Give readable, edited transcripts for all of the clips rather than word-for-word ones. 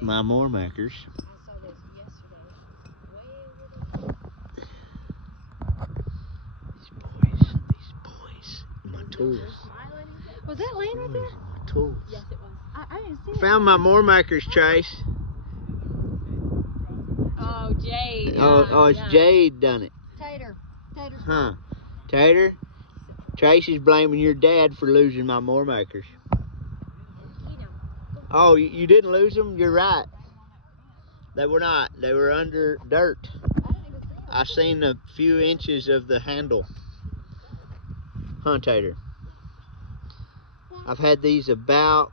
my more makers. I saw this yesterday. These boys, my tools. Was that laying right there? My tools. Yes, it was. I didn't see it. Found my more makers, Trace. Oh, Jade. Oh, it's Jade done it. Tater. Tater. Huh. Tater, Trace is blaming your dad for losing my more makers. Oh, you didn't lose them? You're right. They were not. They were under dirt. I seen a few inches of the handle. Huh, Tater? I've had these about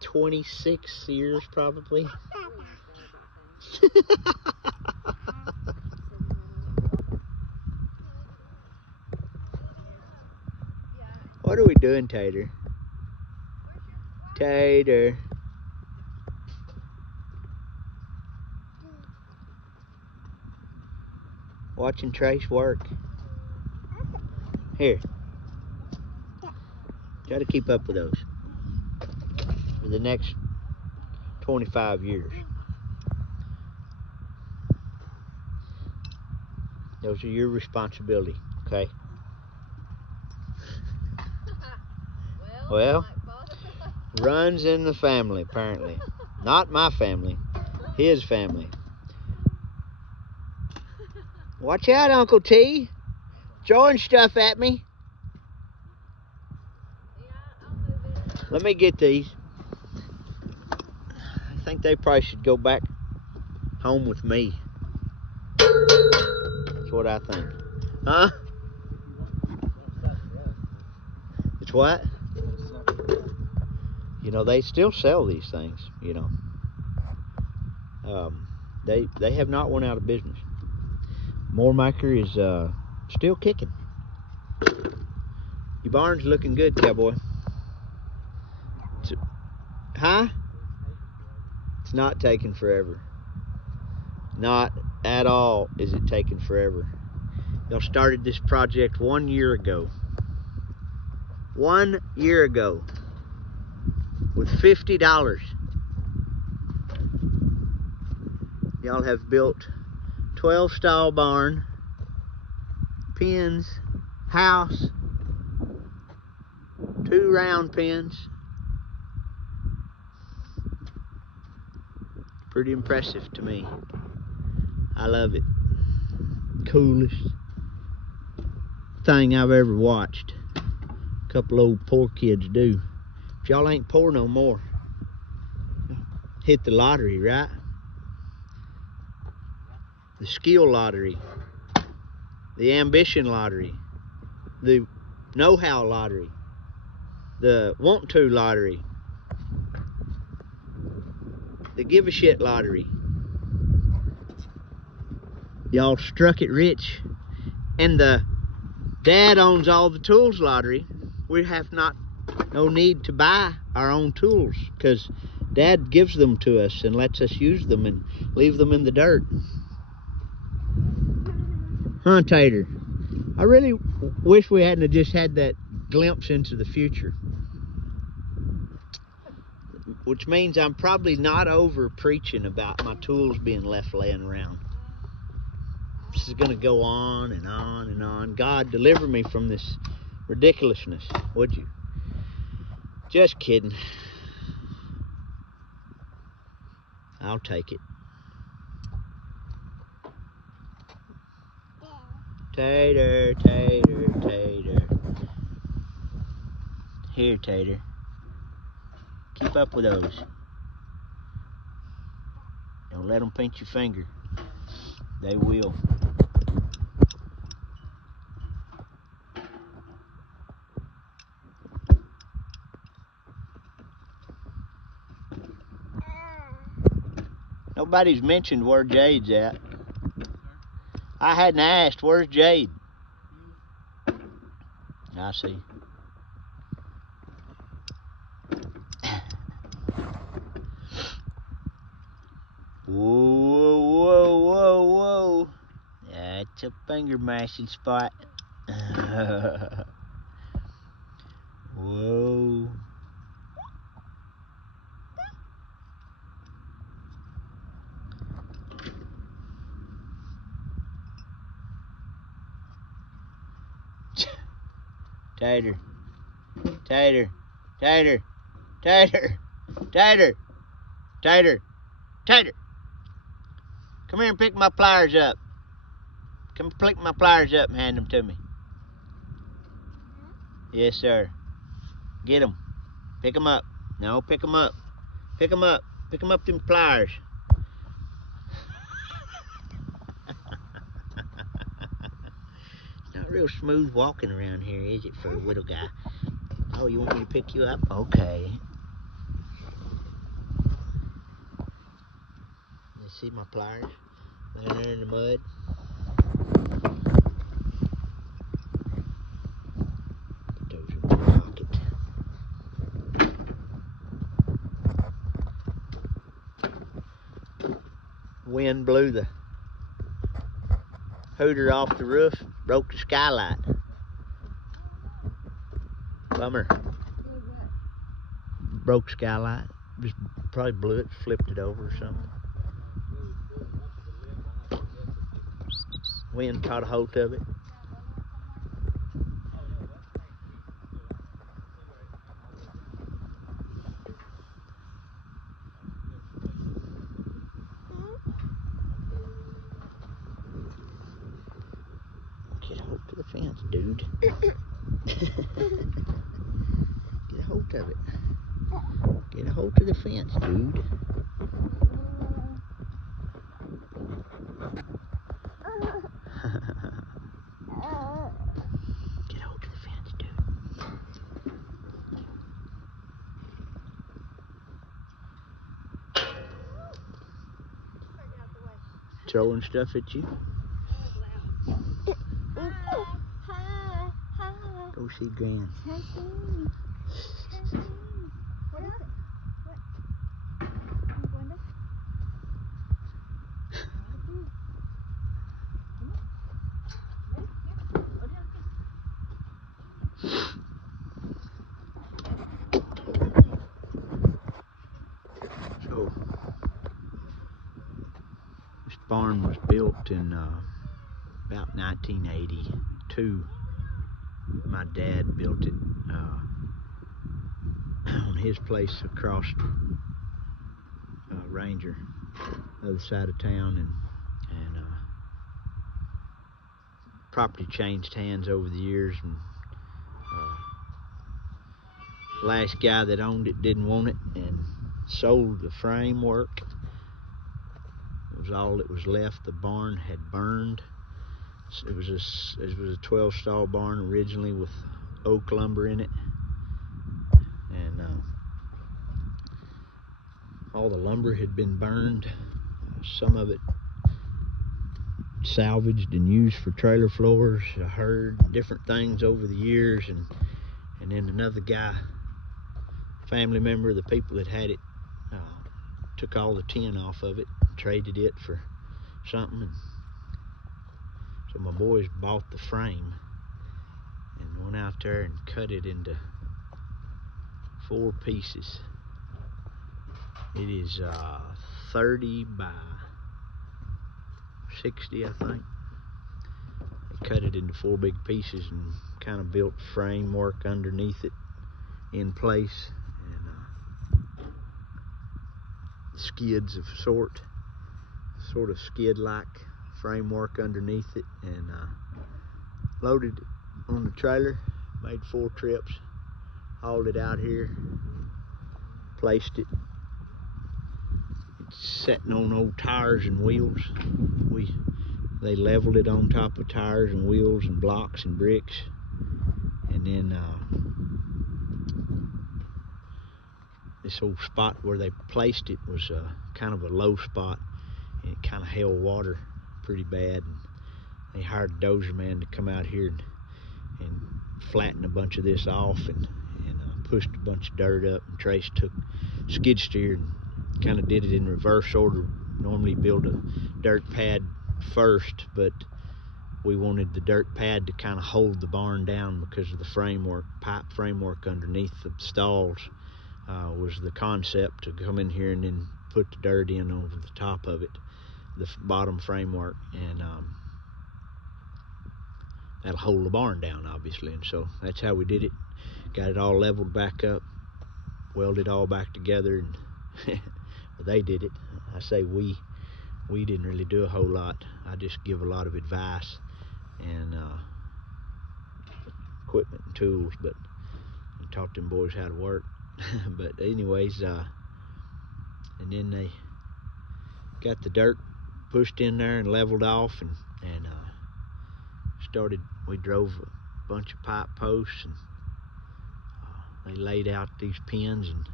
26 years, probably. What are we doing, Tater? Tater. Watching Trace work. Here. Try to keep up with those for the next 25 years. Those are your responsibility, okay? Well, runs in the family, apparently. Not my family, his family. Watch out, Uncle T. Throwing stuff at me. Let me get these. I think they probably should go back home with me. That's what I think. Huh? It's what? You know, they still sell these things, you know. They have not went out of business. More maker is still kicking. Your barn's looking good, cowboy. Huh? It's not taking forever. Not at all is it taking forever. Y'all started this project 1 year ago. 1 year ago. With $50. Y'all have built 12 stall barn, pens, house, 2 round pens. Pretty impressive to me. I love it. Coolest thing I've ever watched. A couple old poor kids do. But y'all ain't poor no more. Hit the lottery, right? The skill lottery. The ambition lottery. The know-how lottery. The want-to lottery. The give-a-shit lottery. Y'all struck it rich. And the dad owns all the tools lottery. We have no need to buy our own tools because dad gives them to us and lets us use them and leave them in the dirt. Huh, Tater? I really wish we hadn't just had that glimpse into the future. Which means I'm probably not over preaching about my tools being left laying around. This is going to go on and on and on. God, deliver me from this ridiculousness, would you? Just kidding. I'll take it. Tater, Tater, Tater. Here, Tater. Keep up with those. Don't let them pinch your finger. They will. Nobody's mentioned where Jade's at. I hadn't asked, where's Jade? I see. Whoa, whoa, whoa, whoa. That's a finger mashing spot. Whoa. Tater. Tater. Tater. Tater. Tater. Tater. Tater. Come here and pick my pliers up. Come pick my pliers up and hand them to me. Yes, sir. Get them. Pick them up. No, pick them up. Pick them up. Pick them up them pliers. It's not real smooth walking around here, is it, for a little guy? Oh, you want me to pick you up? Okay. You see my pliers? Down there in the mud. Put those in my pocket. Wind blew the hooter off the roof, broke the skylight. Bummer. Broke skylight. Just probably blew it, flipped it over or something. Wind caught a hold of it. Get a hold of the fence, dude. Get a hold of it. Get a hold of the fence, dude. Get a hold of the fence, dude. Throwing stuff at you. Go see Gran. What is it? What? You going to? So, this barn was built in about 1982. My dad built it on his place across Ranger, other side of town, and property changed hands over the years, and last guy that owned it didn't want it and sold the framework. It was all that was left. The barn had burned. It was a 12-stall barn originally with oak lumber in it, and all the lumber had been burned. Some of it salvaged and used for trailer floors. I heard different things over the years, and then another guy, family member of the people that had it, took all the tin off of it, traded it for something, and so my boys bought the frame and went out there and cut it into 4 pieces. It is 30 by 60, I think. They cut it into 4 big pieces and kind of built framework underneath it in place, and skids of sort of skid-like framework underneath it, and loaded it on the trailer, made 4 trips, hauled it out here, placed it. It's sitting on old tires and wheels. They leveled it on top of tires and wheels and blocks and bricks, and then this old spot where they placed it was kind of a low spot, and it kind of held water pretty bad, and they hired a dozer man to come out here and flatten a bunch of this off, and pushed a bunch of dirt up, and Trace took skid steer and kind of did it in reverse order. Normally build a dirt pad first, but we wanted the dirt pad to kind of hold the barn down because of the framework, pipe framework underneath the stalls. Was the concept to come in here and then put the dirt in over the top of it, the bottom framework, and that'll hold the barn down, obviously. And so that's how we did it. Got it all leveled back up, welded all back together, and well, they did it. I say we didn't really do a whole lot. I just give a lot of advice and equipment and tools, but I taught them boys how to work. But anyways, and then they got the dirt pushed in there and leveled off, and started. We drove a bunch of pipe posts, and they laid out these pins and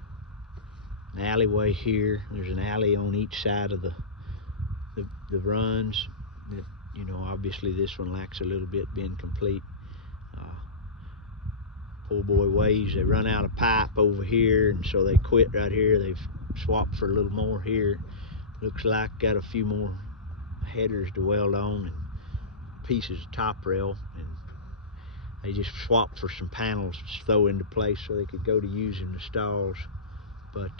an alleyway here. There's an alley on each side of the runs. That, you know, obviously this one lacks a little bit being complete. Poor boy ways, they run out of pipe over here, and so they quit right here. They've swapped for a little more here. Looks like got a few more headers to weld on and pieces of top rail, and they just swapped for some panels to throw into place so they could go to using the stalls. But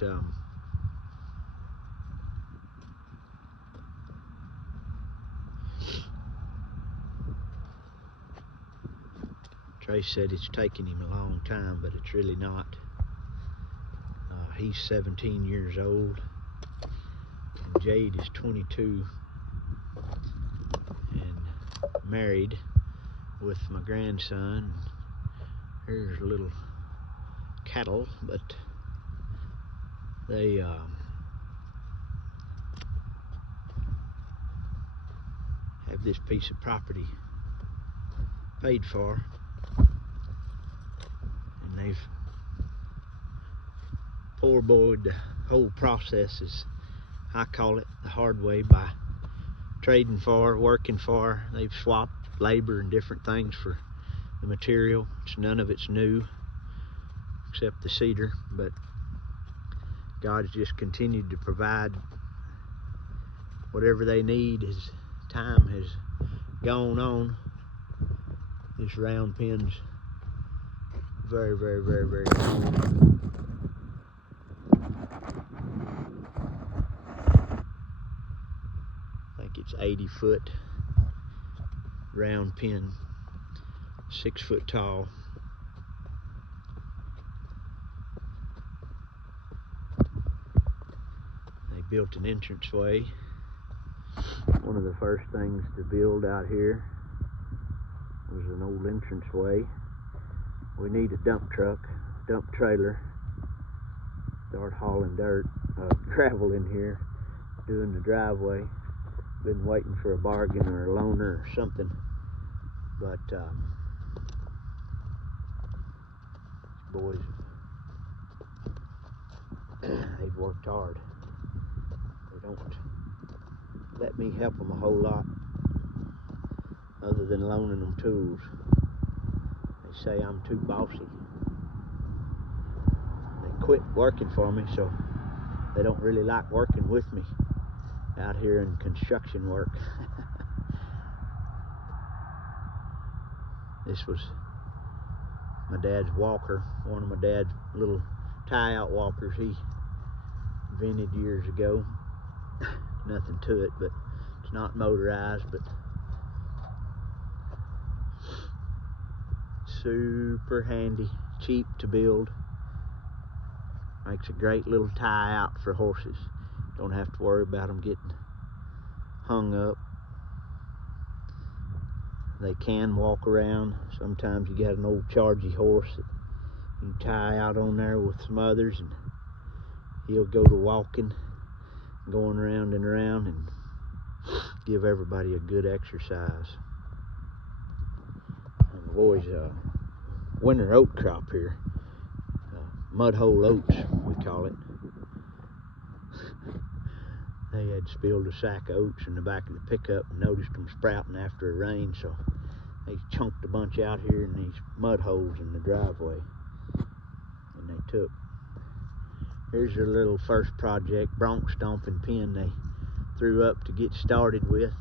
Trace said it's taking him a long time, but it's really not. He's 17 years old, and Jade is 22, and married with my grandson. Here's a little cattle, but they have this piece of property paid for, and they've poor boyed the whole process, as I call it, the hard way, by trading for, working for. They've swapped labor and different things for the material. None of it's new except the cedar, but God has just continued to provide whatever they need as time has gone on. This round pin's very, very, very, very long. I think it's 80-foot round pin, 6 foot tall. They built an entranceway. One of the first things to build out here was an old entranceway. We need a dump truck, dump trailer, start hauling dirt, gravel in here, doing the driveway. Been waiting for a bargain or a loaner or something, but boys, they've worked hard. They don't let me help them a whole lot other than loaning them tools. They say I'm too bossy. They quit working for me, so they don't really like working with me out here in construction work. This was my dad's walker, one of my dad's little tie-out walkers he invented years ago. Nothing to it, but it's not motorized, but super handy, cheap to build. Makes a great little tie-out for horses. Don't have to worry about them getting hung up. They can walk around. Sometimes you got an old chargy horse that you tie out on there with some others, and he'll go to walking, going around and around, and give everybody a good exercise. And the boys, winter oat crop here, mud hole oats we call it. They had spilled a sack of oats in the back of the pickup and noticed them sprouting after a rain, so they chunked a bunch out here in these mud holes in the driveway, and they took. Here's their little first project, bronc stomping pin they threw up to get started with.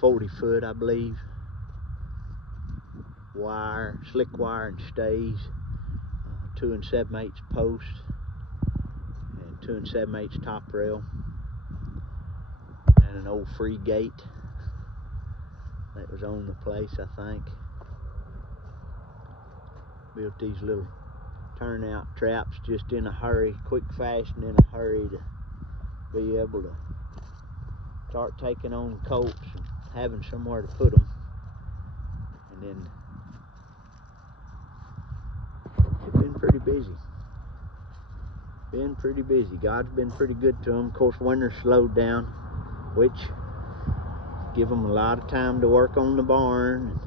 40 foot, I believe. Wire, slick wire and stays, 2 7/8 posts, and 2 7/8 top rail, and an old free gate. that was on the place, I think. Built these little turnout traps just in a hurry, quick fashion, in a hurry to be able to start taking on colts and having somewhere to put them. And then it's been pretty busy. Been pretty busy. God's been pretty good to them. Of course, winter slowed down, which give them a lot of time to work on the barn and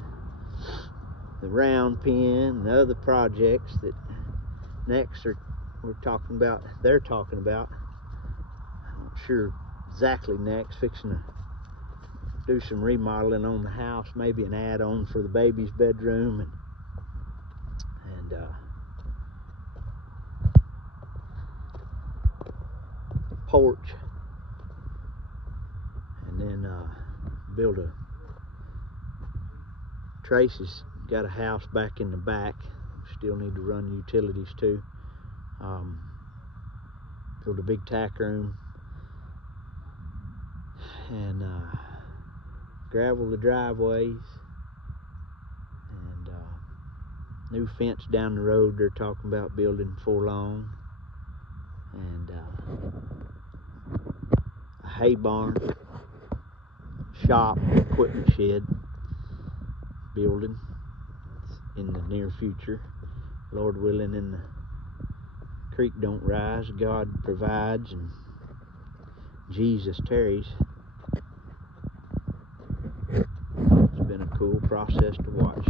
the round pen and the other projects that next they're talking about. I'm not sure exactly next. Fixing to do some remodeling on the house, maybe an add-on for the baby's bedroom and porch, and then build a Trace has got a house back in the back. Still need to run utilities too. Build a big tack room and gravel the driveways, and new fence down the road they're talking about building for long, and a hay barn, shop, equipment shed building in the near future, Lord willing, and the creek don't rise, God provides, and Jesus tarries. It's been a cool process to watch.